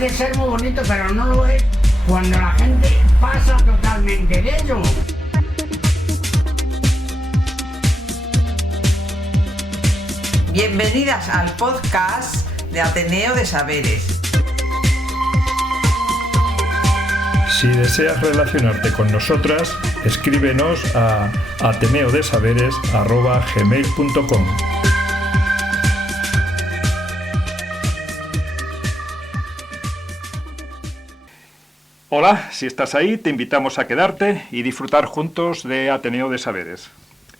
puede ser muy bonito, pero no lo es cuando la gente pasa totalmente de ello. Bienvenidas al podcast de Ateneo de Saberes. Si deseas relacionarte con nosotras, escríbenos a ateneodesaberes@gmail.com. Hola, si estás ahí, te invitamos a quedarte y disfrutar juntos de Ateneo de Saberes.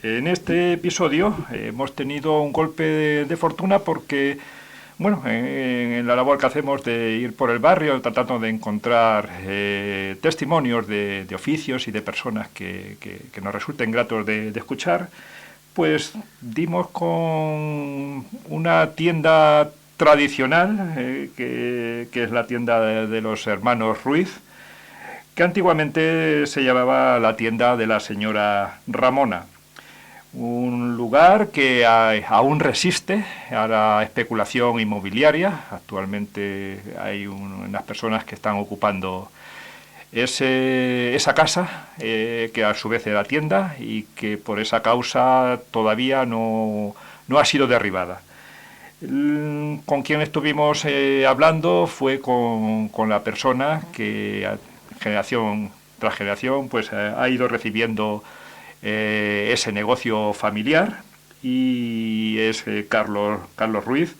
En este episodio hemos tenido un golpe de fortuna porque, bueno, en la labor que hacemos de ir por el barrio tratando de encontrar testimonios de oficios y de personas que nos resulten gratos de escuchar, pues dimos con una tienda tradicional, que es la tienda de los hermanos Ruiz, que antiguamente se llamaba la tienda de la señora Ramona. Un lugar que aún resiste a la especulación inmobiliaria. Actualmente hay unas personas que están ocupando esa casa, que a su vez era tienda y que por esa causa todavía no ha sido derribada. Con quien estuvimos hablando fue con la persona que generación tras generación pues ha ido recibiendo ese negocio familiar, y es Carlos Ruiz,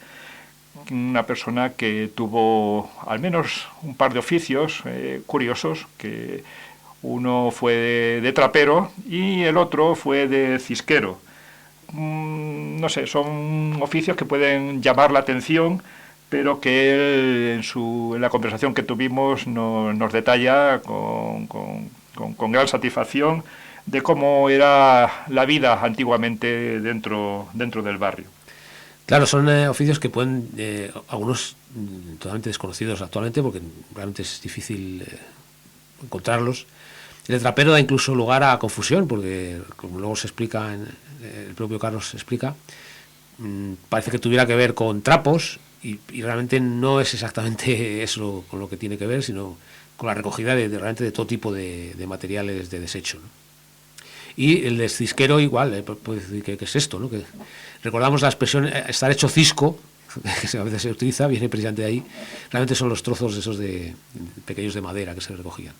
una persona que tuvo al menos un par de oficios curiosos, que uno fue de trapero y el otro fue de cisquero. No sé, son oficios que pueden llamar la atención, pero que él en la conversación que tuvimos nos detalla con gran satisfacción de cómo era la vida antiguamente dentro del barrio. Claro, son oficios que pueden, algunos totalmente desconocidos actualmente, porque realmente es difícil encontrarlos. El trapero da incluso lugar a confusión, porque como luego se explica, el propio Carlos explica, parece que tuviera que ver con trapos, y realmente no es exactamente eso con lo que tiene que ver, sino con la recogida realmente de todo tipo de materiales de desecho, ¿no? Y el de cisquero igual, puede decir que es esto, ¿no? Que recordamos la expresión estar hecho cisco, que a veces se utiliza, viene precisamente de ahí. Realmente son los trozos esos pequeños de madera que se recogían.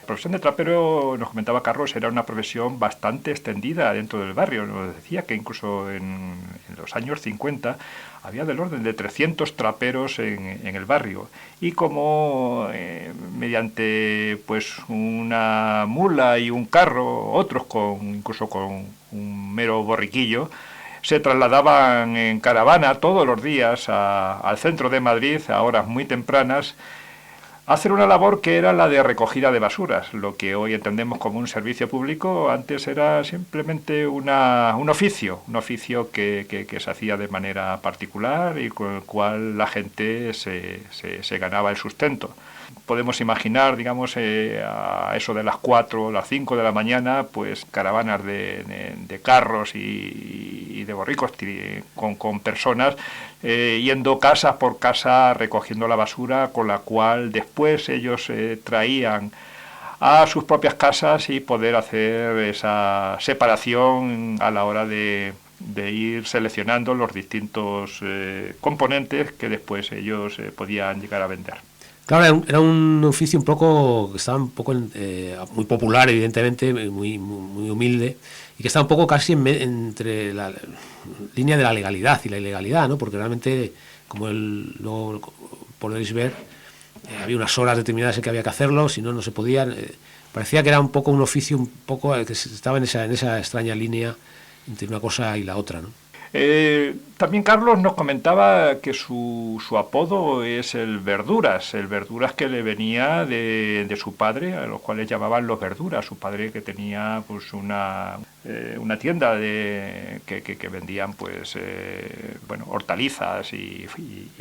La profesión de trapero, nos comentaba Carlos, era una profesión bastante extendida dentro del barrio. Nos decía que incluso en los años 50 había del orden de 300 traperos en el barrio, y como mediante pues una mula y un carro, otros incluso con un mero borriquillo, se trasladaban en caravana todos los días al centro de Madrid a horas muy tempranas, hacer una labor que era la de recogida de basuras. Lo que hoy entendemos como un servicio público, antes era simplemente un oficio que se hacía de manera particular y con el cual la gente se ganaba el sustento. Podemos imaginar, digamos, a eso de las 4 o las 5 de la mañana, pues caravanas de carros y de borricos con personas yendo casa por casa recogiendo la basura, con la cual después ellos traían a sus propias casas y poder hacer esa separación a la hora de ir seleccionando los distintos componentes que después ellos podían llegar a vender. Claro, era un oficio un poco que estaba un poco muy popular, evidentemente, muy humilde, y que estaba un poco casi entre la línea de la legalidad y la ilegalidad, ¿no? Porque realmente, como luego podéis ver, había unas horas determinadas en que había que hacerlo, si no, no se podía. Parecía que era un poco un oficio que estaba en esa extraña línea entre una cosa y la otra, ¿no? También Carlos nos comentaba que su apodo es el Verduras que le venía de su padre, a los cuales llamaban los Verduras. Su padre, que tenía pues una tienda que vendían pues hortalizas y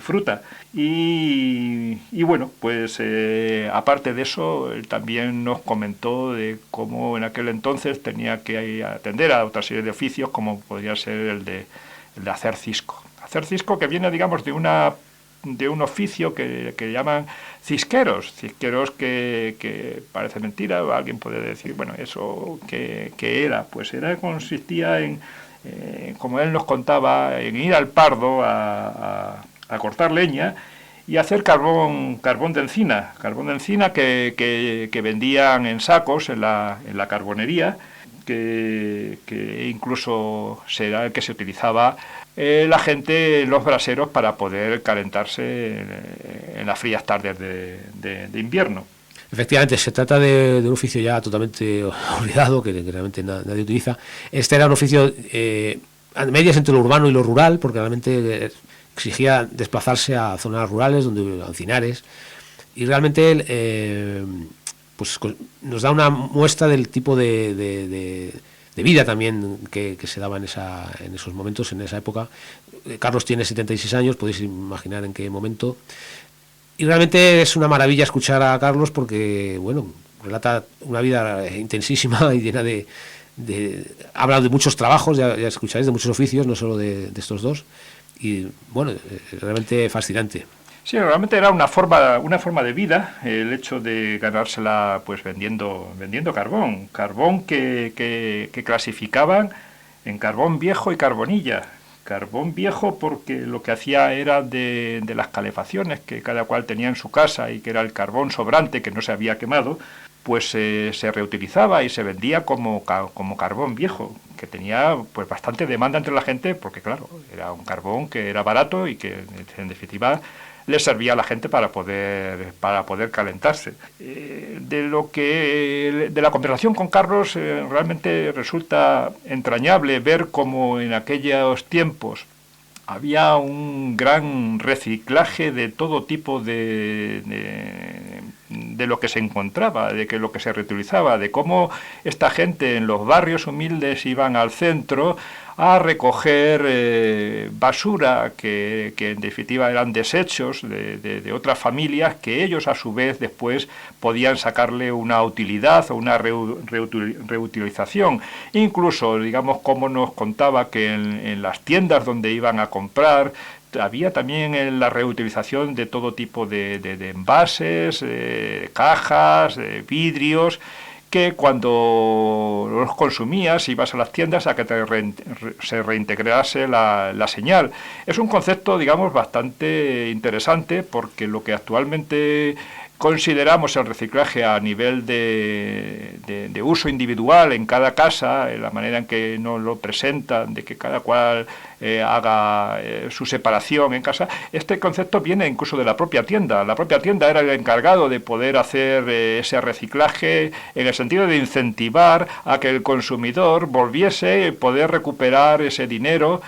fruta, y bueno, pues aparte de eso, él también nos comentó de cómo en aquel entonces tenía que atender a otra serie de oficios, como podría ser el de hacer cisco. Hacer cisco, que viene, digamos, de una de un oficio que llaman cisqueros que parece mentira, alguien puede decir, bueno, ¿eso qué era? Pues consistía en, como él nos contaba, en ir al Pardo a cortar leña y hacer carbón de encina que vendían en sacos en la carbonería, que incluso será el que se utilizaba la gente en los braseros para poder calentarse en las frías tardes de invierno. Efectivamente, se trata de un oficio ya totalmente olvidado, que realmente nadie utiliza. Este era un oficio a medias entre lo urbano y lo rural, porque realmente exigía desplazarse a zonas rurales, donde encinares, y realmente pues nos da una muestra del tipo de vida también que se daba en esos momentos, en esa época. Carlos tiene 76 años, podéis imaginar en qué momento. Y realmente es una maravilla escuchar a Carlos porque, bueno, relata una vida intensísima y llena ha hablado de muchos trabajos, ya escucharéis, de muchos oficios, no solo de estos dos. Y, bueno, realmente fascinante. Sí, realmente era una forma de vida el hecho de ganársela pues vendiendo carbón que clasificaban en carbón viejo y carbonilla. Carbón viejo porque lo que hacía era de las calefacciones que cada cual tenía en su casa y que era el carbón sobrante que no se había quemado, pues se reutilizaba y se vendía como carbón viejo, que tenía pues bastante demanda entre la gente porque claro, era un carbón que era barato y que en definitiva le servía a la gente para poder calentarse. De la conversación con Carlos realmente resulta entrañable ver cómo en aquellos tiempos había un gran reciclaje de todo tipo de lo que se encontraba, de lo que se reutilizaba, de cómo esta gente en los barrios humildes iban al centro a recoger basura que en definitiva eran desechos de otras familias que ellos a su vez después podían sacarle una utilidad o una reutilización. Incluso, digamos, como nos contaba que en las tiendas donde iban a comprar había también la reutilización de todo tipo de envases, cajas, vidrios, que cuando los consumías ibas a las tiendas a que se reintegrase la señal. Es un concepto, digamos, bastante interesante porque lo que actualmente consideramos el reciclaje a nivel de uso individual en cada casa, en la manera en que nos lo presentan, de que cada cual haga su separación en casa, este concepto viene incluso de la propia tienda. La propia tienda era el encargado de poder hacer ese reciclaje en el sentido de incentivar a que el consumidor volviese y poder recuperar ese dinero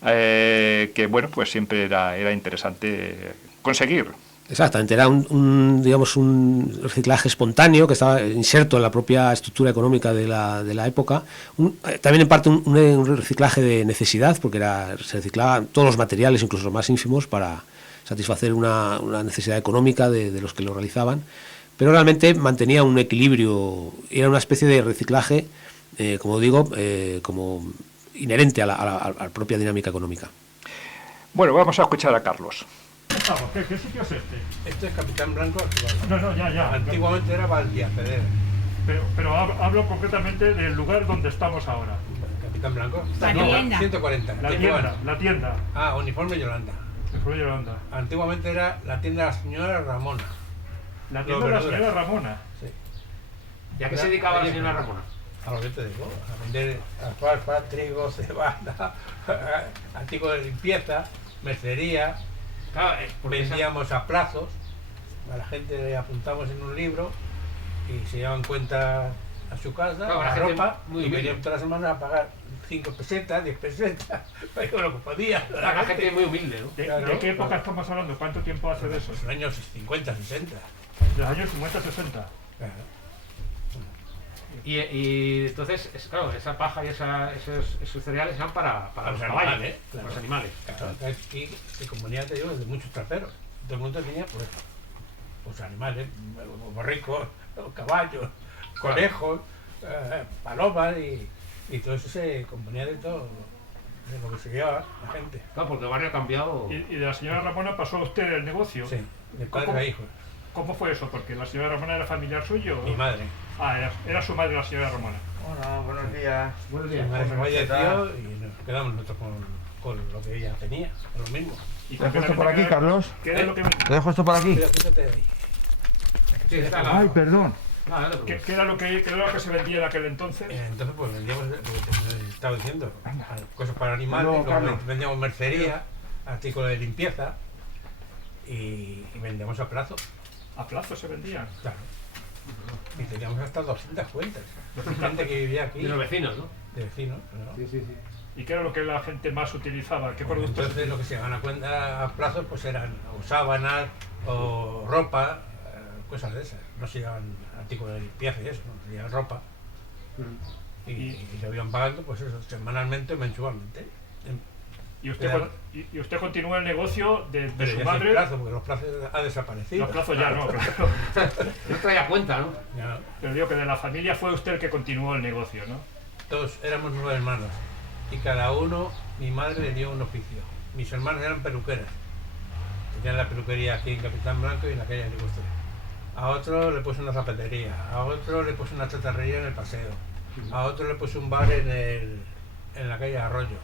que, bueno, pues siempre era interesante conseguir. Exactamente, era un reciclaje espontáneo que estaba inserto en la propia estructura económica de la época. También en parte un reciclaje de necesidad, porque se reciclaban todos los materiales, incluso los más ínfimos, para satisfacer una necesidad económica de los que lo realizaban. Pero realmente mantenía un equilibrio, era una especie de reciclaje, como digo, como inherente a la propia dinámica económica. Bueno, vamos a escuchar a Carlos. ¿Qué sitio es este? Esto es Capitán Blanco. No, ya. Antiguamente era Valdiapedera. Pero hablo concretamente del lugar donde estamos ahora. Capitán Blanco. La tienda. 140. La tienda. Ah, Uniforme Yolanda. Uniforme Yolanda. Antiguamente era la tienda de la señora Ramona. La tienda de la señora Ramona. Sí. ¿Y a qué se dedicaba la señora Ramona? A lo que te digo, a vender alfalfa, trigo, cebada, artículos de limpieza, mercería. Claro, vendíamos a plazos, a la gente le apuntamos en un libro y se llevaban cuenta a su casa, claro, la ropa, y venían todas las semanas a pagar 5 pesetas, 10 pesetas, con lo que podía. La gente muy humilde, ¿no? ¿De qué época estamos hablando? ¿Cuánto tiempo hace de eso? Los años 50, 60. De los años 50, 60. Claro. Y entonces, claro, esa paja y esos cereales eran para los caballos, animales, claro. los animales. Claro, y se componía, te digo, de muchos traperos. Todo el mundo tenía pues animales, borricos, caballos, conejos, palomas y todo eso se componía de todo. de lo que se lleva la gente. Claro, porque el barrio ha cambiado. Y de la señora Ramona pasó a usted el negocio. Sí, de padre ¿Cómo? a hijo. ¿Cómo fue eso? Porque la señora Ramona era familiar suyo. Mi madre. Ah, era su madre la señora Ramona. Hola, buenos días. Buenos Mi días. madre se ¿Cómo falleció está? y nos quedamos nosotros con lo que ella tenía, con lo mismo. ¿Y ¿Te dejo esto por aquí, qué- Carlos? ¿Qué era lo que ¿Te dejo esto por aquí? Mira, fíjate ahí. Sí, está la- Ay, perdón. No, no te qué preocupes. era qué era lo que se vendía en aquel entonces? Entonces, pues vendíamos lo que te estaba diciendo, cosas para animales, No, luego Carlos. vendíamos mercería, artículos de limpieza y vendíamos a plazo, A plazo se vendían. claro. Y teníamos hasta 200 cuentas. Gente que vivía aquí, De los vecinos, ¿no? de vecinos. ¿No? Sí, sí, sí. ¿Y qué era lo que la gente más utilizaba? ¿Qué Pues productos? entonces lo que se llevaban a cuenta a plazo pues eran o sábanas o ropa, cosas de esas. No se llevaban artículos de limpieza y eso, no se llevaban ropa. Y lo iban pagando pues eso, semanalmente o mensualmente. ¿Y usted, Pero- y usted continúa el negocio de Pero su ya madre? sin plazo, porque los plazos ha desaparecido. Los plazos ya no, pero, No traía cuenta, ¿no? Ya, pero digo que de la familia fue usted el que continuó el negocio, ¿no? todos éramos 9 hermanos y cada uno, mi madre le dio un oficio. Mis hermanos eran peluqueras. Tenían la peluquería aquí en Capitán Blanco y en la calle Ligustre. A otro le puse una zapatería, a otro le puse una chatarrería en el paseo, a otro le puse un bar en la calle Arroyo.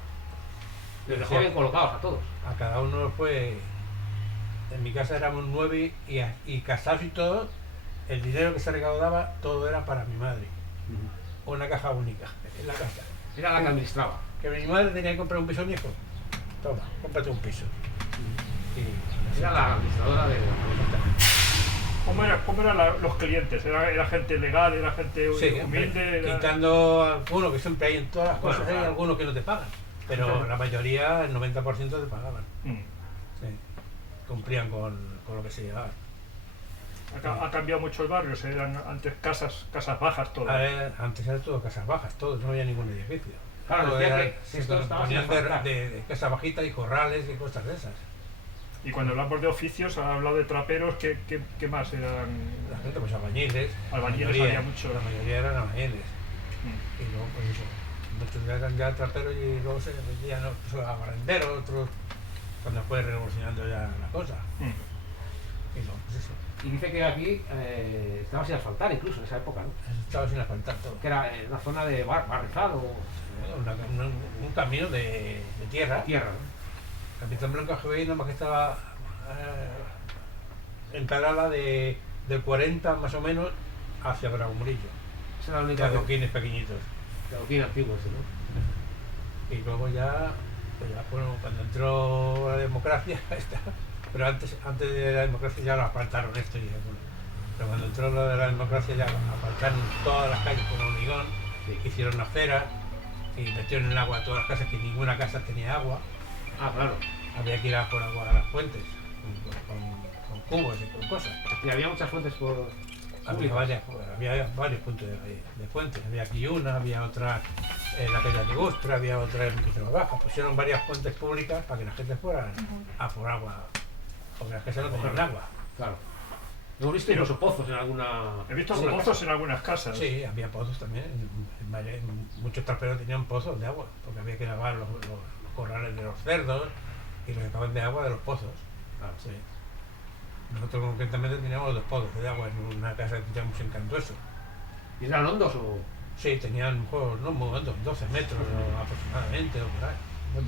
Les dejó bien colocados a todos. A cada uno fue... En mi casa éramos 9 y casados y todo, el dinero que se recaudaba, todo era para mi madre. Una caja única en la casa. Era la que administraba. Que mi madre tenía que comprar un piso viejo. Toma, cómprate un piso. Y Era la administradora de... ¿Cómo eran los clientes? ¿Era gente legal? ¿Era gente sí, humilde? Era- quitando algunos que siempre hay en todas las Bueno, cosas, hay claro. algunos que no te pagan. Pero Claro. la mayoría, el 90% te pagaban. Mm. Sí. Cumplían con lo que se llevaba. Ha cambiado mucho el barrio, eran antes casas bajas todas. A ver, antes era todo casas bajas, todo, no había ningún edificio. Claro, Todo decía era- que se esto estaba ponían sin de, asfaltar. de casa bajita y corrales y cosas de esas. Y cuando hablamos de oficios, ha hablado de traperos, ¿qué más eran? La gente, pues albañiles. Albañiles la mayoría, había mucho. La mayoría eran albañiles. Mm. Y luego, pues eso, muchos eran ya traperos y luego se vendían otros a barrenderos, otros cuando fue revolucionando ya la cosa. Mm. Y luego, pues eso, Y dice que aquí estaba sin asfaltar incluso en esa época, ¿no? estaba sin asfaltar todo. Que era una zona de barrizal o Un camino de tierra. tierra, ¿no? Capitán Blanco GBI nada más que estaba encarada del 40 más o menos hacia Bravo Murillo. Esa era la única Cadoquines pequeñitos. adoquín antiguo ese, ¿no? Y luego ya, pues ya bueno, cuando entró la democracia, pero antes de la democracia ya lo asfaltaron esto y bueno, pero cuando entró lo de la democracia ya asfaltaron todas las calles con hormigón, hicieron aceras y metieron en el agua a todas las casas, que ninguna casa tenía agua, Ah, claro. había que ir a por agua a las fuentes, con cubos y con cosas. Y había muchas fuentes por... Había varios puntos de fuentes, había aquí una, había otra en la calle de Gustra, había otra en Piedra Baja. Pusieron varias fuentes públicas para que la gente fuera a por agua, porque las casas no tenían agua. Claro. Hemos visto incluso pozos en alguna... He visto alguna pozos casa. en algunas casas. Sí, había pozos también, muchos traperos tenían pozos de agua, porque había que lavar los corrales de los cerdos y los sacaban de agua de los pozos. Claro. Sí. Nosotros concretamente teníamos 2 pozos de agua en una casa que teníamos en Cantueso. ¿Y eran hondos o...? Sí, tenían juegos no muy hondos, 12 metros aproximadamente o por ahí.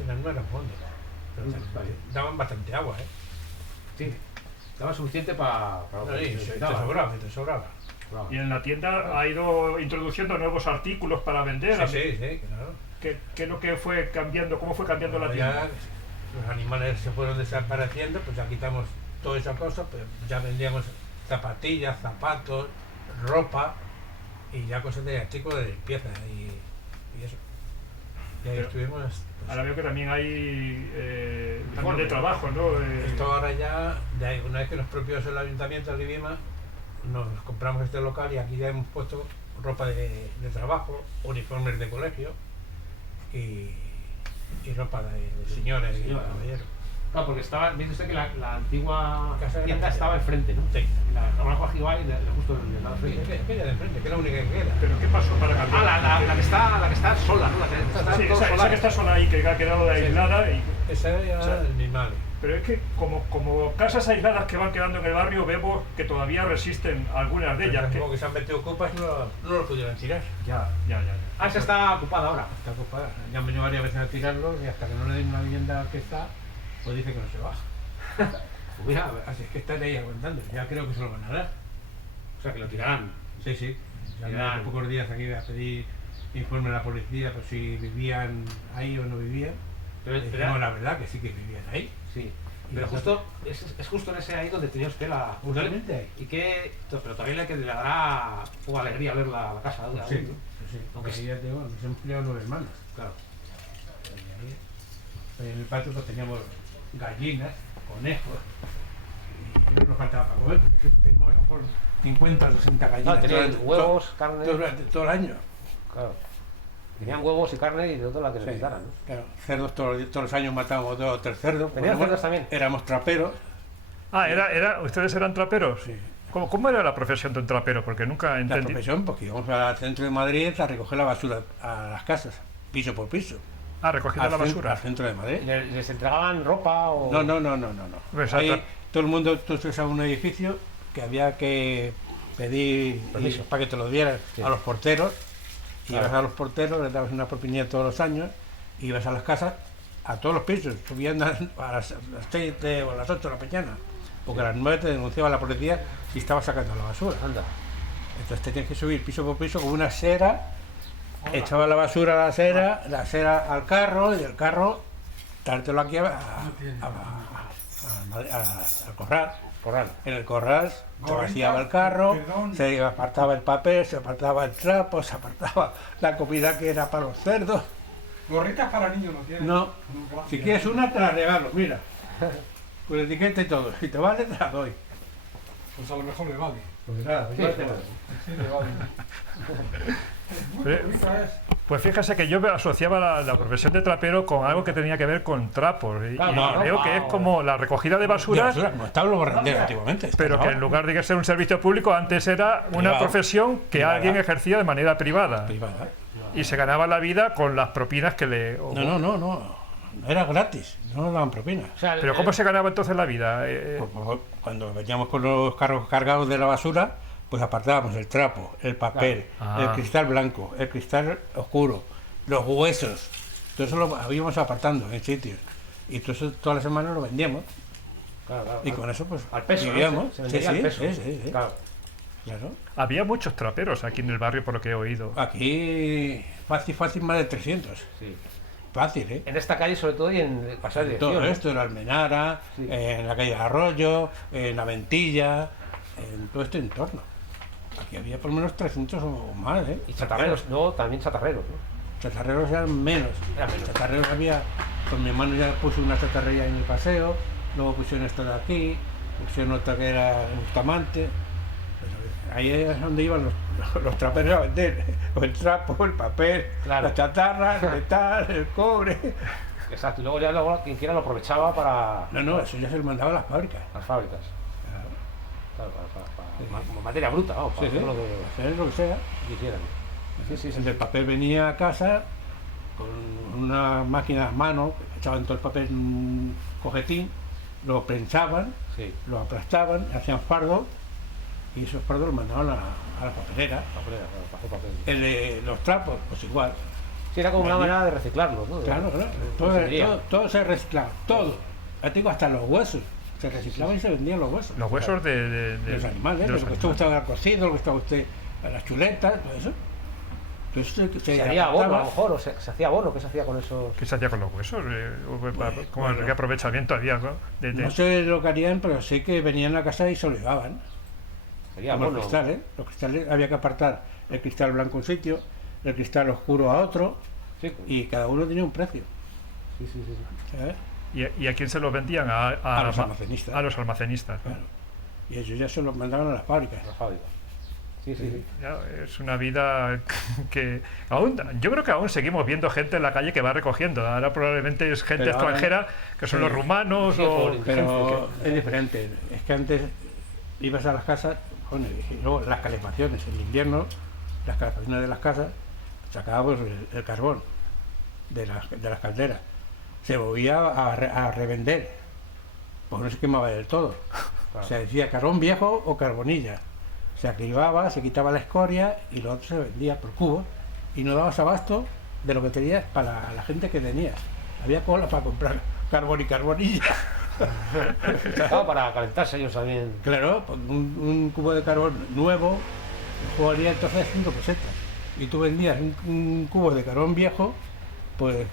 No eran hondos. Pero Vale. daban bastante agua, ¿eh? Sí. Estaba suficiente para lo No, que y se te necesitaba. sobraba, te sobraba. Claro. Y en la tienda ha ido introduciendo nuevos artículos para vender. Sí, claro. ¿Qué es lo que fue cambiando? ¿Cómo fue cambiando la Ya tienda? los animales se fueron desapareciendo, pues ya quitamos toda esa cosa, pues ya vendíamos zapatillas, zapatos, ropa y ya cosas de artículos de limpieza y eso. Y ahí Pero estuvimos. Pues, Ahora veo que también hay también Uniforme. de trabajo, ¿no? esto ahora ya, una vez que nos propios el ayuntamiento de Libima, nos compramos este local y aquí ya hemos puesto ropa de trabajo, uniformes de colegio y ropa de señores y Señora. caballeros. Claro, porque estaba, viendo usted que la antigua Casa de la tienda calle. estaba al frente, ¿no? Sí. Y la Abraham Gigobay justo en el frente. Aquella de enfrente, que es la única que queda. ¿Pero qué pasó para cambiar? La que está sola, ¿no? La que está Sí, todo esa sola. que está sola ahí, que ha quedado aislada. Esa era O sea, mi madre. Pero es que como casas aisladas que van quedando en el barrio, vemos que todavía resisten algunas de ellas. Como que se han metido copas y no lo pudieron tirar. Ya. Ah, esa está ocupada ahora. Está ocupada. Ya han venido varias veces a tirarlo y hasta que no le den una vivienda que está, pues dice que no se va. Pues mira, Así es que están ahí aguantando. Ya creo que se lo van a dar. o sea, que lo tirarán. Sí. Ya Ya. hace pocos días aquí a pedir informe a la policía por si vivían ahí o no vivían. Pero, No, la verdad que sí que vivían ahí. sí. Pero justo, es justo en ese ahí donde tenía usted la... Justamente ahí. ¿Y qué? Pero todavía le dará poca alegría ver la casa. Sí, ¿no? sí. Aunque Aunque sí. ya tengo, nos hemos criado 9 hermanos. Claro. En el patio pues teníamos gallinas, conejos, y no nos faltaba para comer, porque teníamos a lo mejor 50 o 60 gallinas. No, tenían durante huevos, carne. durante todo el año. Claro. Tenían huevos y carne y de todo la que Sí, necesitaran, ¿no? claro. Cerdos, todos los años matábamos 2 o 3 cerdos. ¿Tenían porque cerdos también? Éramos traperos. ¿Ustedes eran traperos? Sí. ¿Cómo era la profesión de un trapero? Porque nunca La entendí. profesión, porque íbamos al centro de Madrid a recoger la basura a las casas, piso por piso. Recogiendo la basura. Al centro de Madrid. ¿Les entregaban ropa o...? No. Pues Ahí, atra- todo el mundo, tú estás a un edificio que había que pedir Permiso. para que te lo dieran Sí. a los porteros. Claro. Ibas a los porteros, les dabas una propinilla todos los años, ibas a las casas, a todos los pisos, subían a las 7 o a las 8 de la mañana, porque a las 9 te denunciaba la policía si estabas sacando la basura. Anda. Entonces tenías que subir piso por piso con una cera, echaba la basura a la cera al carro y del carro traértelo aquí al corral. Corral. En el corral se vaciaba el carro, se apartaba el papel, se apartaba el trapo, se apartaba la comida que era para los cerdos. Gorritas para niños no tienen. No, si quieres una te la regalo, mira. Con etiqueta y todo. Si te vale, te la doy. Pues a lo mejor le vale. Pues nada, Sí, yo te la doy. Sí, le vale. Muy Pero- bonita es. Pues fíjese que yo asociaba la profesión de trapero con algo que tenía que ver con trapos. Y Claro, veo que es como la recogida de basura, Como estaban los barrenderos antiguamente. pero que en lugar de que ser un servicio público, antes era una Privado. profesión que Privada. alguien ejercía de manera privada. Privada. Y se ganaba la vida con las propinas que le... No. No era gratis, no nos daban propina. O sea, Pero ¿cómo se ganaba entonces la vida? Pues, cuando veníamos con los carros cargados de la basura, pues apartábamos el trapo, el papel, Claro. el Ah. cristal blanco, el cristal oscuro, los huesos. Todo eso lo íbamos apartando en sitios. Y todo eso todas las semanas lo vendíamos. Claro. Y con eso pues Al peso, ¿no? vivíamos. Se vendería al peso. Sí. Claro. Claro. Había muchos traperos aquí en el barrio, por lo que he oído. Aquí fácil más de 300. Sí. Fácil, ¿eh? En esta calle, sobre todo, y en el Paseo de Todo Dirección, ¿no? esto, en la Almenara, Sí. en la calle de Arroyo, en la Ventilla, en todo este entorno. Aquí había por lo menos 300 o más, ¿eh? Y chatarreros, luego también chatarreros, ¿no? Chatarreros eran menos. Eran menos. Chatarreros había, con mi hermano ya puso una chatarrería en el paseo, luego pusieron esta de aquí, pusieron otra que era en Bustamante. Pero ahí es donde iban los traperos a vender. El trapo, el papel, Claro. la chatarra, el metal, el cobre. Exacto. Y luego quien quiera lo aprovechaba para No, eso ya se lo mandaba a las fábricas. las fábricas. Claro, como materia bruta, vamos, para hacer lo que hacer lo que sea. quisieran. Sí. El del papel venía a casa con una máquina a mano, echaban todo el papel en un cojetín, lo prensaban, Sí. lo aplastaban, hacían fardos y esos fardos los mandaban a la papelera. Para hacer papel. El de los trapos, pues igual. Sí, era como una manera de reciclarlos, ¿no? Claro. Todo se reciclaba, todo. Ya te digo, hasta los huesos. Se reciclaban y se vendían los huesos. Los huesos de De los animales, de los lo que estaba animales. usted cocido, lo que estaba usted a las chuletas, todo eso. Entonces Se haría abono, a apartaba. lo mejor, o se hacía abono, ¿qué se hacía con esos? ¿Qué se hacía con los huesos? ¿Cómo bueno. qué aprovechamiento había? ¿No? No sé lo que harían, pero sé que venían a casa y se lo llevaban. Sería Como abono. los cristales. Los cristales había que apartar el cristal blanco a un sitio, el cristal oscuro a otro, Sí, y cada uno tenía un precio. sí. ¿Sabes? ¿Y a quién se los vendían? A los almacenistas. A los almacenistas. ¿no? Claro. Y ellos ya se los mandaban a las fábricas. La fábrica. Sí, sí, sí. Ya, es una vida que aún, yo creo que aún seguimos viendo gente en la calle que va recogiendo. Ahora probablemente es gente Pero ahora- extranjera, que son sí. los rumanos Sí, o... Pero es diferente. Es que antes ibas a las casas, bueno, y luego las calefacciones. En invierno, las calefacciones de las casas, sacábamos el carbón de las calderas. Se volvía a revender, porque no se quemaba del todo. Se decía carbón viejo o carbonilla. Se activaba, se quitaba la escoria y lo otro se vendía por cubos y no dabas abasto de lo que tenías para la gente que tenías. Había cola para comprar carbón y carbonilla. Claro, para calentarse ellos también. Claro, pues un cubo de carbón nuevo valía entonces 5 pesetas. Y tú vendías un cubo de carbón viejo, pues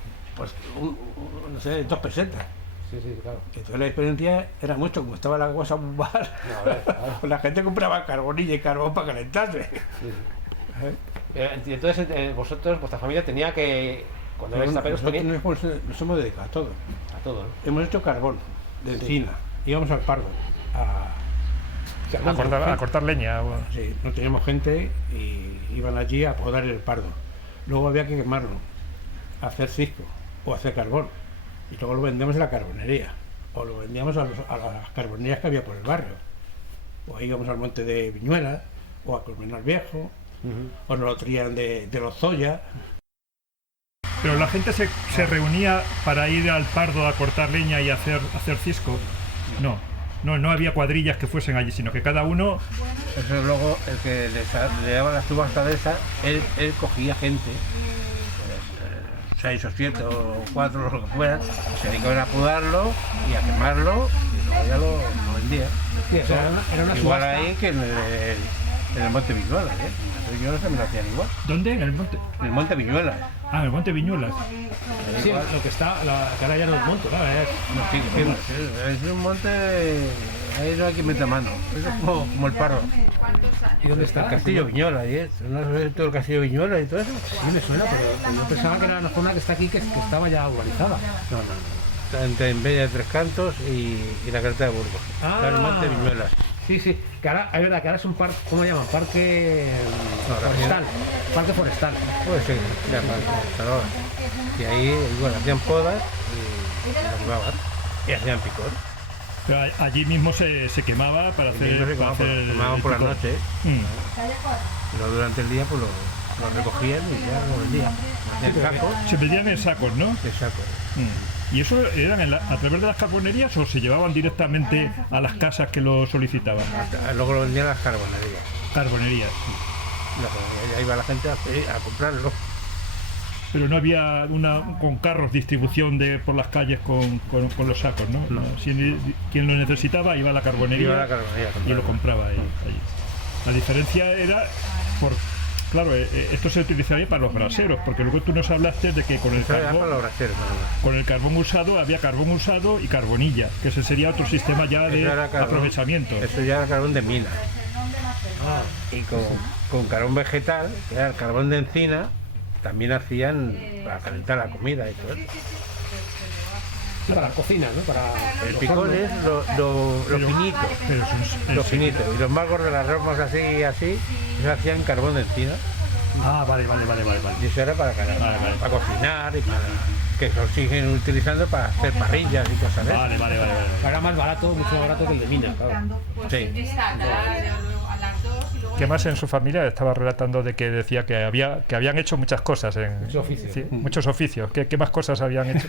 no sé, 2 pesetas. Sí, sí, claro. Entonces la diferencia era mucho, como estaba la cosa muy mal. No, a ver, claro. La gente compraba carbonilla y carbón para calentarse. Sí, sí. Y entonces vosotros, vuestra familia tenía que, cuando erais taperos, Nosotros tenía nos hemos dedicado a todo. a todo, ¿no? Hemos hecho carbón de encina. Íbamos al Pardo a cortar leña. Sí, no teníamos gente y iban allí a podar el Pardo. Luego había que quemarlo, hacer cisco o hacer carbón. Y luego lo vendíamos en la carbonería. O lo vendíamos a las carbonerías que había por el barrio. O íbamos al monte de Viñuelas, o a Colmenar Viejo, o nos lo traían de los Zoya. Pero la gente se reunía para ir al Pardo a cortar leña y hacer cisco. No había cuadrillas que fuesen allí, sino que cada uno... Eso luego, el que le daba las subastas de esas, él cogía gente, 6 o 7 o 4, lo que fueran, se dedicaban a podarlo y a quemarlo, y luego ya lo vendía. Sí, eso era una Igual subasta. ahí que en el Monte Viñuelas, ¿eh? En el Monte Viñuelas también lo hacían igual. ¿Dónde? En el monte. En el Monte Viñuelas. Ah, en el monte Viñuelas. Sí, lo que está, que ahora ya no es monto, claro, No, sí, es un monte, ahí no hay que meter mano. Eso es como el Pardo. ¿Y dónde está? El Castillo Viñuelas, ¿y ¿no sabes todo el Castillo Viñuelas y todo eso? Sí, me suena, pero yo pensaba que era una zona que está aquí, que estaba ya urbanizada. No. Está en Bella de Tres Cantos y la Carta de Burgos. Está en el Monte Viñuelas. Sí, sí, que ahora, es verdad, que ahora es un parque, ¿cómo llaman? Parque forestal. Parque forestal. Pues sí, ya hasta ahora. Y ahí, bueno, hacían podas y las quemaban. Y hacían picor. Pero allí mismo se quemaba para Y hacer... mismo se para quemaban hacer quemaban por la picor. noche. Pero durante el día pues lo recogían y ya lo vendían. Hacían sacos. Se vendían en sacos, ¿no? De sacos. ¿Y eso eran a través de las carbonerías o se llevaban directamente a las casas que lo solicitaban? Luego lo vendían las carbonerías. Carbonerías. Ya iba la gente a comprarlo. Pero no había con carros distribución por las calles con los sacos, ¿no? No. Quien lo necesitaba iba a la carbonería, Iba a la carbonería a y lo compraba allí. La diferencia era claro, esto se utilizaría para los braseros, porque luego tú nos hablaste de que con el Eso era para los carbón, braseros, nada más. con el carbón usado había carbón usado y carbonilla, que ese sería otro sistema ya de Eso era carbón- aprovechamiento. Eso ya era carbón de mina. Y con carbón vegetal, que era el carbón de encina, también hacían para calentar la comida y todo eso. Sí, para la cocina, ¿no? Para El los picor hornos. es lo finito, Pero lo finito. Y los magos de las ramas así, eso hacían carbón de encina. Ah, vale. Y eso era para Vale. para cocinar y para que lo siguen utilizando para hacer parrillas y cosas de esas. Vale. Era más barato, mucho más barato que el de mina, claro. Sí. ¿Qué más en su familia estaba relatando de que decía que habían hecho muchas cosas Muchos oficios. sí, muchos oficios? ¿Qué más cosas habían hecho?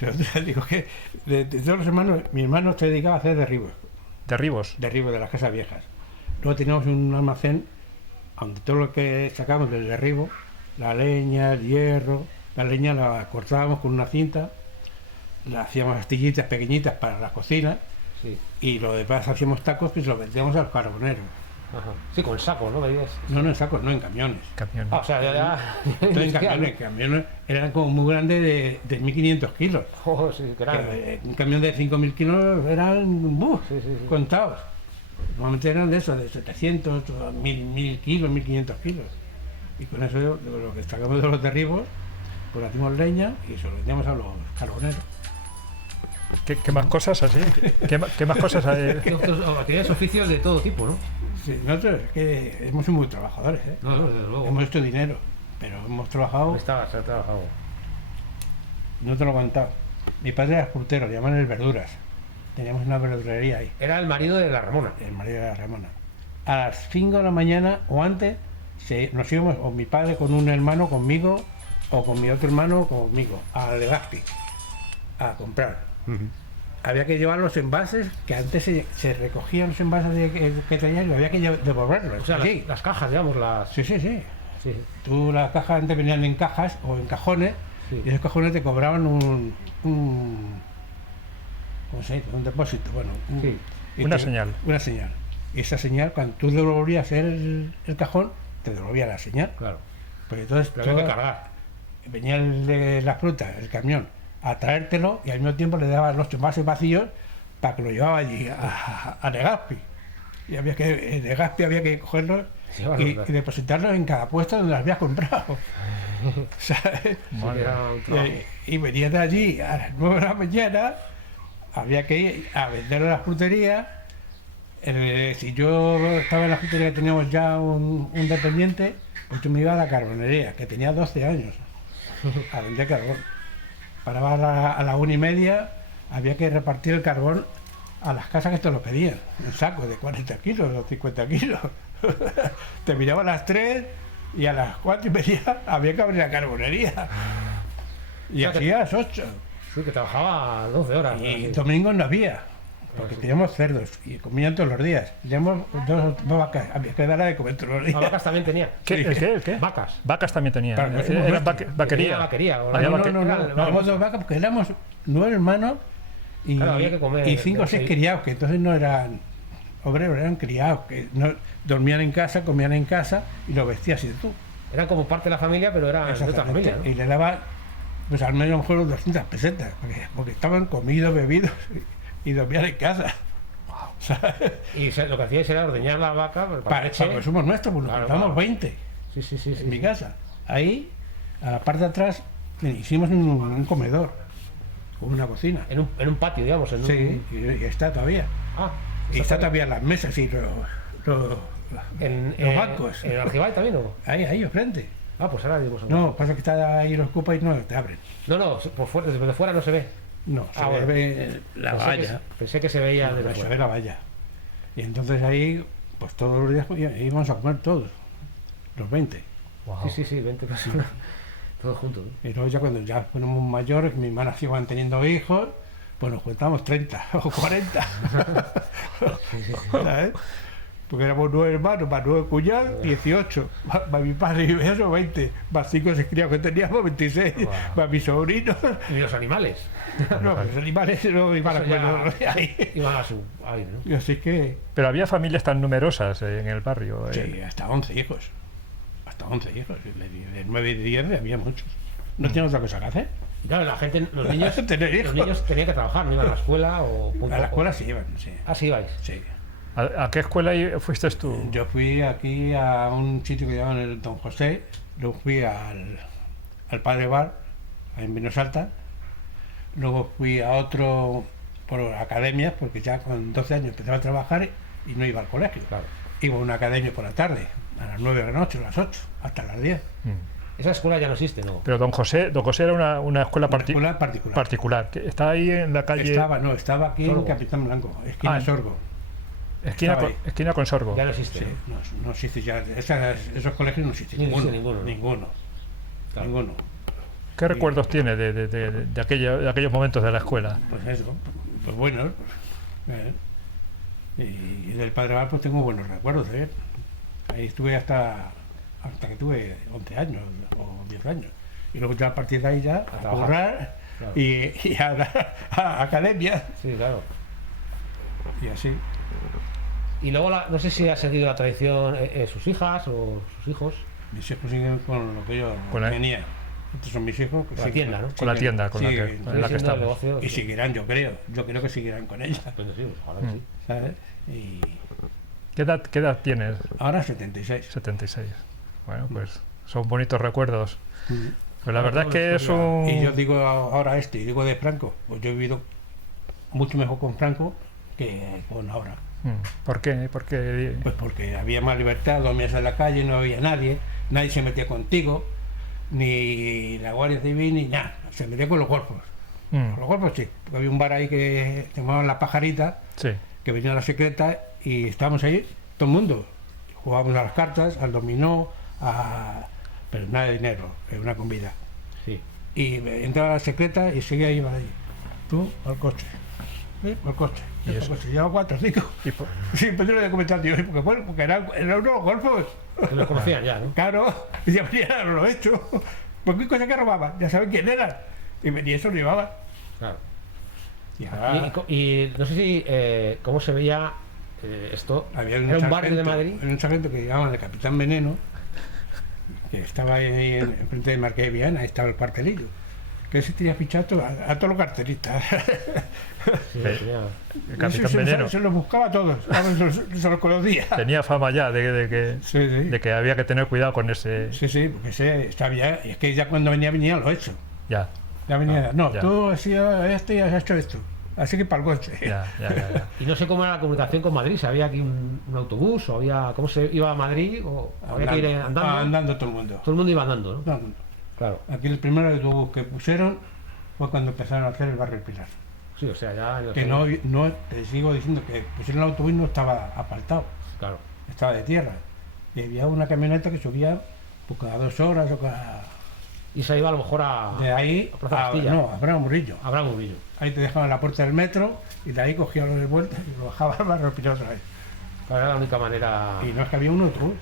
Yo te digo que de todos los hermanos, mi hermano se dedicaba a hacer derribos Derribos. de las casas viejas. Luego teníamos un almacén donde todo lo que sacábamos del derribo, la leña, el hierro, la leña la cortábamos con una cinta, la hacíamos astillitas pequeñitas para la cocina Sí. y lo demás hacíamos tacos que se los vendíamos a los carboneros. Ajá. Sí, con el saco, ¿no? Veías. No en sacos, no en camiones. Camiones. Ah, o sea, ya. No en camiones eran como muy grandes de 1500 kilos. Oh, sí, que eran. Un camión de 5000 kilos eran Sí. contados. Normalmente eran de eso, de 700, 1000 kilos, 1500 kilos. Y con eso lo que sacamos de los derribos, pues hacíamos leña y se lo vendíamos a los carboneros. ¿Qué más cosas así? ¿Qué más cosas hay? Tenías oficios de todo tipo, ¿no? Sí, nosotros es que hemos sido muy trabajadores, ¿eh? No, desde luego. Hemos hecho dinero, pero hemos trabajado, Se ha trabajado. no te lo he contado. Mi padre era frutero, le llaman el Verduras. Teníamos una verdulería ahí, Era el marido de la Ramona. el marido de la Ramona. A las 5 de la mañana o antes nos íbamos, o mi padre con un hermano conmigo, o con mi otro hermano conmigo, a Legazpi, a comprar. Había que llevar los envases, que antes se recogían los envases que tenían y había que devolverlos. O sea, Sí. las cajas, digamos, las... Sí, sí, sí. Sí. Tú, las cajas antes venían en cajas o en cajones, Sí. y esos cajones te cobraban ¿cómo se dice? Un depósito, bueno. Sí. Y Una señal. Una señal. Y esa señal, cuando tú devolvías el cajón, te devolvía la señal. Claro. Pues entonces Pero había que todo- cargar. venía el de la fruta, el camión, a traértelo y al mismo tiempo le daban los envases vacíos para que lo llevaba allí a Legazpi. Y había que, en Legazpi había que cogerlos Sí, bueno, y claro. depositarlos en cada puesto donde los habías comprado. ¿Sabes? Sí, que era un trabajo. Y venía de allí a las 9 de la mañana, había que ir a vender a la frutería. Si yo estaba en la frutería, teníamos ya un dependiente, pues yo me iba a la carbonería, que tenía 12 años, a vender carbón. Paraba a la 1:30, había que repartir el carbón a las casas que te lo pedían, en sacos de 40 kilos o 50 kilos. Te miraba a las 3 y a las 4:30 había que abrir la carbonería. Y O sea, así a las 8. Sí, que trabajaba 12 horas. Y ¿no? domingos no había, porque teníamos cerdos y comían todos los días. Teníamos dos vacas, había que darle de comer todos los días. Ah, vacas también tenía. ¿El qué? Vacas. Vacas también tenía. Claro, no somos Era nuestros. vaquería. Tenía vaquería, o Había No, vaque- no, no, Era- teníamos dos vacas porque éramos 9 hermanos y, Claro, había que comer y 5 o 6 sí. criados, que entonces no eran obreros, eran criados, que no, dormían en casa, comían en casa y lo vestías y tú. Eran como parte de la familia, pero eran de otra Exactamente. familia, ¿no? Y le daba, pues al menos a lo mejor 200 pesetas, porque estaban comidos, bebidos y dormían en casa. ¿Sabes? Y lo que hacíais era ordeñar la vaca para Para leche. el consumo nuestro, pues nos Claro, juntamos claro. 20 Sí, sí, sí. en sí, mi sí. casa. Ahí, a la parte de atrás, hicimos un comedor, con una cocina. En un patio, digamos. En Sí, un... y está todavía. Ah, Y está todavía las mesas y los bancos. ¿En Argibay también o? Ahí, enfrente. Ah, pues ahora digo. No, pasa que está ahí los ocupa y no te abren. No, por fuera, desde fuera no se ve. No, se bueno. ve la Pensé que- valla. pensé que se veía desde Se fuera. ve la valla. Y entonces ahí, pues todos los días pues, íbamos a comer todos, los 20. Sí, 20 personas. Todos juntos. ¿no? Y luego ya cuando ya fuimos mayores, mis hermanas iban teniendo hijos, pues nos juntamos 30 o 40. ¿Sabes? Porque éramos 9 hermanos, más 9 cuñados, 18. Más mi padre y eso, 20. Más 5 criados que teníamos, 26. Wow. Más mis sobrinos. Y los animales. No, los animales no iban a Eso ya- comer ahí. Iban a su. Ahí, ¿no? Y así que, Pero había familias tan numerosas en el barrio. sí, hasta 11 hijos. Hasta 11 hijos. De 9 y 10 había muchos. No tienen otra cosa que hacer. Y claro, la gente, los niños, Tener hijos. los niños tenían que trabajar, no iban a la escuela o. A la escuela sí iban, sí. Ah, sí, ibais. Sí. ¿A qué escuela fuiste tú? Yo fui aquí a un sitio que llaman el Don José, luego fui al Padre Bar, en Vinos-Alta, luego fui a otro por academias, porque ya con 12 años empezaba a trabajar y no iba al colegio. Claro. Iba a una academia por la tarde, a las 9 de la noche, a las 8, hasta las 10. Esa escuela ya no existe, ¿no? Pero Don José era una escuela, Una escuela particular. particular. Que está ahí en la calle. Estaba aquí Sorgo. en Capitán Blanco, esquina Ah, Sorgo. esquina, estaba con, ahí. esquina con Sorgo. Ya no existe. Sí, ¿no? no existe ya, esos colegios no existen. No existe Ninguno. ninguno, ¿no? Ninguno. Ninguno. ¿Qué recuerdos tiene de aquellos momentos de la escuela? Pues eso, pues bueno. Y del Padre Bar pues tengo buenos recuerdos, ¿eh? Ahí estuve hasta que tuve 11 años o 10 años. Y luego ya a partir de ahí ya a trabajar. currar Claro. y a academia Sí, claro. y así. Y luego, no sé si ha seguido la tradición sus hijas o sus hijos. Mis hijos siguen con lo que yo Con la- tenía. Estos son mis hijos. Que Con la tienda, ¿no? Con la tienda con la siguen, que, en la Sigue que siendo el estamos. negocio, y sí. seguirán, yo creo. Yo creo que seguirán con ella, Pues sí, ojalá que sí. ¿sabes? Y ¿Qué edad tienes? ahora 76. 76. Bueno, pues son bonitos recuerdos. Mm. Pero la verdad es que es un... Y yo digo ahora y digo de Franco, pues yo he vivido mucho mejor con Franco que con ahora. ¿Por qué? Porque Pues porque había más libertad, dormías en la calle, no había nadie se metía contigo, ni la Guardia Civil, ni nada, se metía con los golfos. Con los golfos sí, porque había un bar ahí que se llamaba La Pajarita, sí. que venía la secreta y estábamos ahí, todo el mundo. Jugábamos a las cartas, al dominó, pero nada de dinero, una comida. Sí. Y entraba la secreta y seguía iba ahí. Tú al coche. ¿Sí? Al coche. ¿Y Al eso? coche. Llevaba 4 o 5. ¿Y por- Sí, pero yo le he comentado, tío, porque eran unos golfos. Que lo conocían ya, ¿no? Claro, y ya venía lo hecho. Porque cosa que robaban, ya saben quién eran. Y venía eso, lo llevaban. Claro. Y ahora Y no sé si cómo se veía esto. había Era un barrio de sargento- Madrid. un sargento que llamaban de Capitán Veneno, que estaba ahí enfrente de Marqués de Viana, ahí estaba el cuartelillo. Que se tenía fichado a todos los carteristas. Sí, Eh, tenía- el Capitán se, Veneno se los buscaba a todos, se los conocía. tenía fama ya de Sí, sí. que había que tener cuidado con ese... Sí, sí, porque estaba ya, es que ya cuando venía lo hecho. Ya, Ya venía, no, ya. tú has sido esto y has hecho esto. Así que para el coche. ya. Y no sé cómo era la comunicación con Madrid, si había aquí un autobús o había. ¿Cómo se iba a Madrid? O había que ir andando. Andando todo el mundo. Todo el mundo iba andando, ¿no? Todo el mundo. Claro. Aquí el primer autobús que pusieron fue cuando empezaron a hacer el barrio Pilar. Sí, o sea, ya. Que no, te sigo diciendo que pusieron el autobús y no estaba asfaltado, Claro. estaba de tierra. Y había una camioneta que subía pues, cada 2 horas o cada... Y se iba a lo mejor a. De ahí a Plaza Castilla. no, a Bravo Murillo. A Bravo Murillo. Ahí te dejaban en la puerta del metro y de ahí cogían los de vuelta y lo bajaban al barrio Pilar otra vez. Claro, era la única manera. Y no es que había un autobús,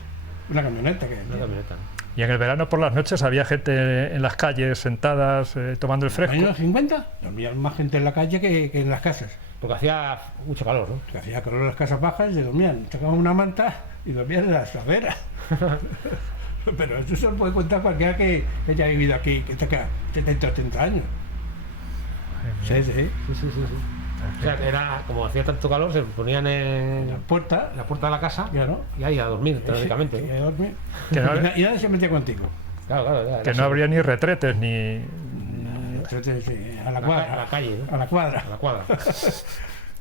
una camioneta que Una camioneta. Y en el verano por las noches había gente en las calles sentadas tomando el en los fresco. años 50 dormía más gente en la calle que en las casas. Porque hacía mucho calor, ¿no? Que hacía calor en las casas bajas y se dormían, sacaban una manta y dormían en las aceras. Pero eso se lo puede contar cualquiera que haya vivido aquí, que tenga 70 o 80 años. Sí, sí. Sí, sí, sí, sí. O sea, era como hacía tanto calor, se ponían en La puerta, la puerta de la casa claro. y ahí a dormir, teóricamente. Y ¿no? a dormir. Que no- Y nadie se metía contigo. Claro, claro. Que no habría ni retretes ni... Entonces, a la A la cuadra. a la calle, ¿no? A la cuadra. A la cuadra.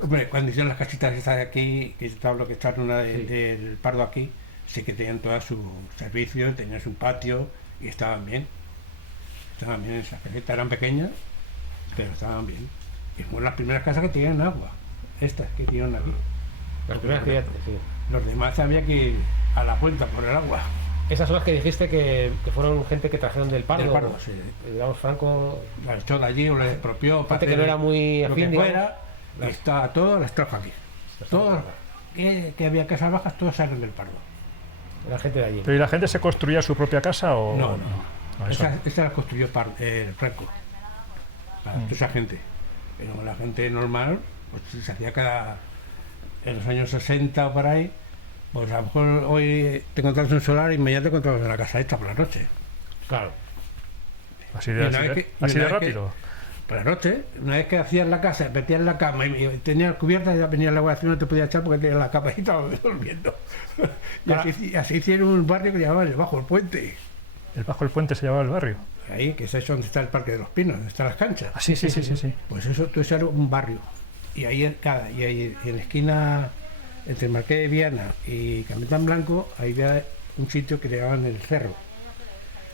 Hombre, cuando hicieron las casitas estas de aquí, que estaba lo que está en una Sí. del Pardo aquí, sí que tenían todo su servicio, tenían su patio y estaban bien. Estaban bien, esas casitas eran pequeñas, pero estaban bien. Y fueron las primeras casas que tenían agua, estas que tienen aquí. Las primeras que sí. Los demás había que ir a la puerta por el agua. Esas son las que dijiste que fueron gente que trajeron del Pardo. Del Pardo, sí. Digamos, Franco. Las echó de allí o les expropió. para Gente que no hacer era muy lo afín, que digamos. fuera, está todo las trajo aquí. Todas que había casas bajas, todas salen del Pardo. Era gente de allí. ¿Pero y la gente se construía su propia casa o...? No. eso. Esa la construyó Franco. Para toda esa gente. Pero la gente normal, pues se hacía en los años 60 o por ahí, pues a lo mejor hoy te encontrabas un solar y mañana te encontrabas en la casa esta por la noche. Claro. Así Y de, una así vez de- que- y así una de vez que- rápido. Por la noche, una vez que hacías la casa, metías la cama y tenías cubierta, ya venía la guardia, no te podía echar porque tenías la cama y estaba durmiendo. Y así hicieron un barrio que llamaban el Bajo el Puente. El Bajo el Puente se llamaba el barrio. Ahí, que es eso donde está el Parque de los Pinos, donde están las canchas. Ah, sí. Pues eso era un barrio. Y ahí, y ahí en la esquina entre Marqués de Viana y Capitán Blanco, ahí había un sitio que le llamaban el Cerro.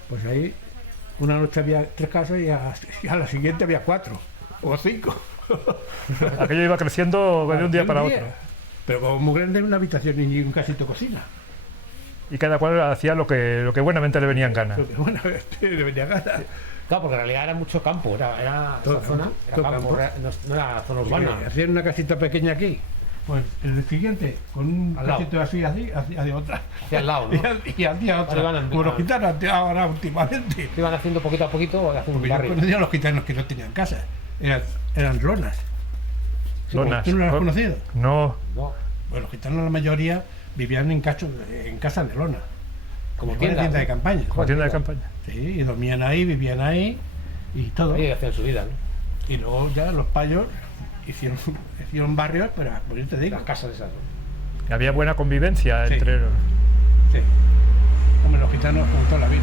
Pues ahí una noche había 3 casas y a la siguiente había 4 o 5. Aquello iba creciendo de un día para otro. Pero como muy grande, una habitación y un casito cocina. Y cada cual hacía lo que buenamente le venía en gana. Pero que bueno, le venía gana. Claro, porque en realidad era mucho campo. Era Todo esa zona. campo, Era todo campo, campo. no era zona Porque urbana. hacían una casita pequeña aquí. Pues el siguiente, con un Al lado. casito así, hacía de otra. Hacia al lado, ¿no? Y hacía otra. Vale, van Como los gitanos ahora últimamente. Se iban haciendo poquito a poquito, haciendo un Porque yo barrio. conocía a los gitanos que no tenían casa. Eran lonas. Lonas. ¿Tú no lo has conocido? No, No, Pues los gitanos la mayoría vivían en casas de lona. como Tienda tiendas. de campaña. como tienda de campaña. Sí, y dormían ahí, vivían ahí y todo. Ahí hacían su vida, ¿no? Y luego ya los payos hicieron barrios, pero por eso te digo. Las casas esas, ¿no? Había buena convivencia Sí. entre... Sí. Hombre, los gitanos con toda la vida.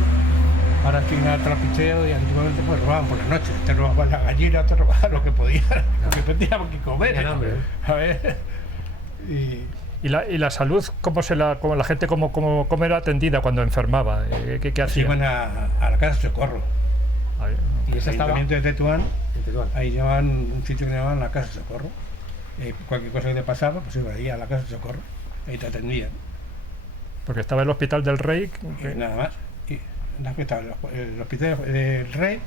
Ahora estoy en el trapicheo y antiguamente pues robaban por la noche. Te robaban la gallina, te robaban lo que podían, porque teníamos que comer. Tenían hambre, A ver. ¿Y la salud, cómo la gente cómo era atendida cuando enfermaba? ¿Qué Se hacían? iban a la casa de socorro. Ay, Y esa El estaba ayuntamiento de Tetuán, en Tetuán. ahí llamaban un sitio que llamaban la casa de socorro. Cualquier cosa que te pasaba, pues iba ahí a la casa de socorro. Ahí te atendían. porque estaba el Hospital del Rey. Y nada más. Y estaba el hospital del Rey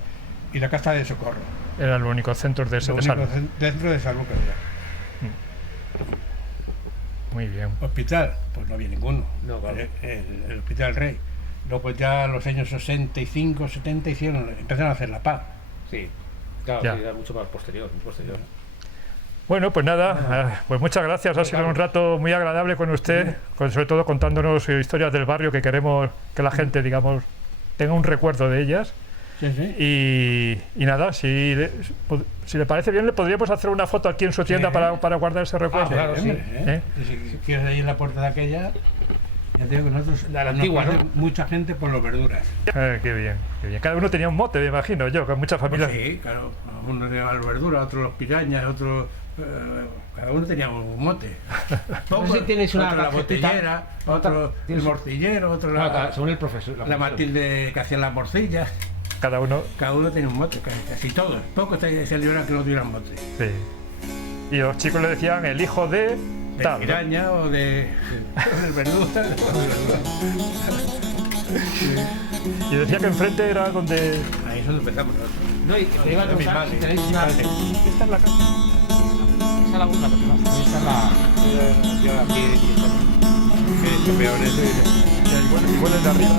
y la casa de socorro. Era el único centro de Lo único salud. centro de salud que había. Muy bien. Hospital, pues no había ninguno. No, claro. El Hospital del Rey. Luego ya en los años 65, 70 empezaron a hacer la paz. Sí, claro, Ya. sí, era mucho más posterior, muy posterior. Bueno, pues nada, pues muchas gracias. Ha sido un rato muy agradable con usted, sobre todo contándonos historias del barrio que queremos que la gente, digamos, tenga un recuerdo de ellas. Sí, sí. Y nada, si le parece bien, le podríamos hacer una foto aquí en su tienda Sí. para guardar ese recuerdo. claro, sí. Y si quieres ahí en la puerta de aquella, ya te digo que nosotros La nos antigua, conoce ¿no? mucha gente por los verduras. Qué bien, qué bien. Cada uno tenía un mote, me imagino yo, con muchas familias. Sí, claro. Uno le llamaba los verduras, otro los pirañas, otro... cada uno tenía un mote. No sé si tenéis una otro la tarjetita. botellera, otro el ¿Tienes? morcillero, otro Claro, la, según el profesor. la Matilde que hacía las morcillas. Cada uno, Cada uno tenía un mote, casi todos. Pocos se libran que no tuvieran mote. sí. Y los chicos le decían el hijo de De tal, ¿no? piraña o de del verdura. Y decía que enfrente era donde... Ahí es donde empezamos nosotros. No, y te iba a De mi preguntar madre. si tenéis una. Esta es la casa. Esa es la única persona. Esta es la. Yo aquí, que es peor eso. Igual es de arriba,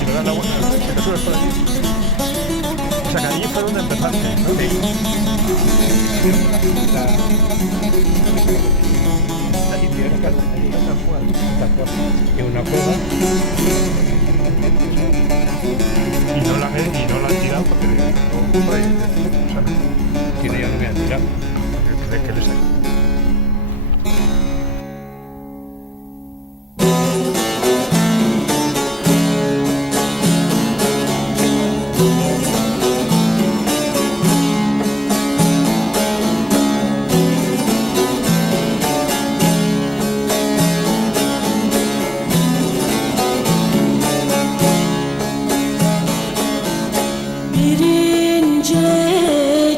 si me dan la vuelta, si te subes por allí. O sea, que allí fue donde empezaste, ¿no? Que una cueva. Y no la han tirado porque no por ahí, o sea, Que ya no me han tirado. que les hay.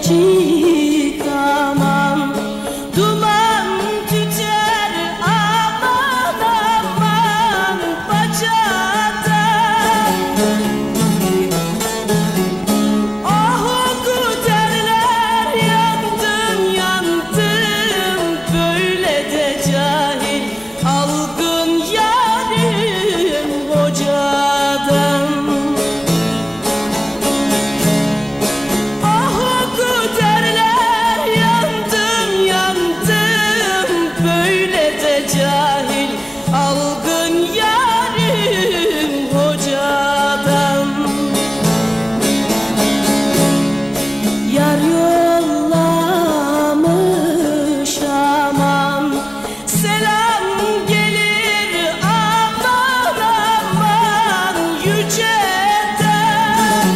Birincecik aman duman tüter aman aman bacadan Ahu derler yandım yandım böyle de cahil algın yarim hocadan Ahu derler yandım yandım böyle de cahil algın yarim hocadan Yar yollamış aman selam gelir aman aman yüceden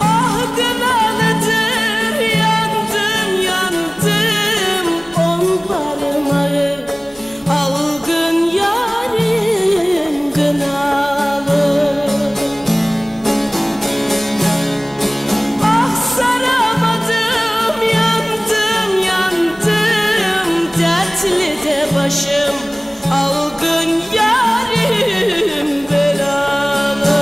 Ah gınalıdır yandım yandım on parmağı algın yarim gınalı Ah saramadım yandım yandım dertli de başım algın yarim belalı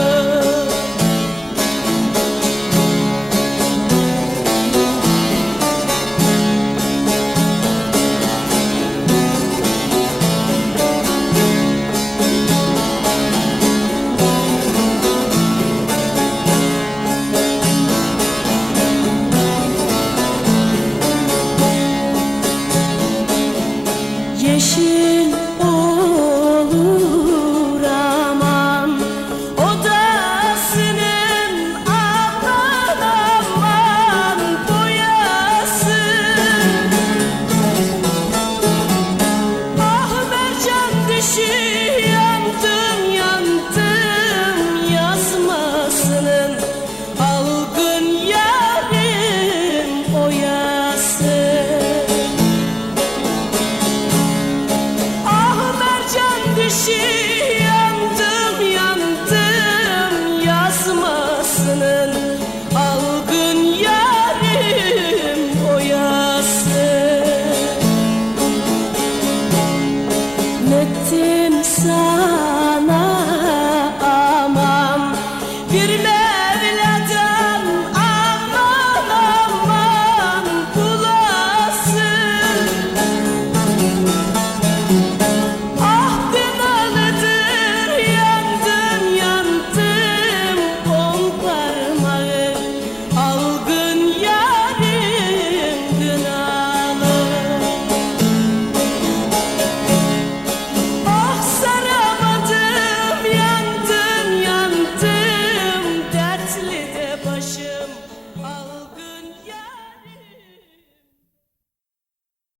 Yeşil olur ateşi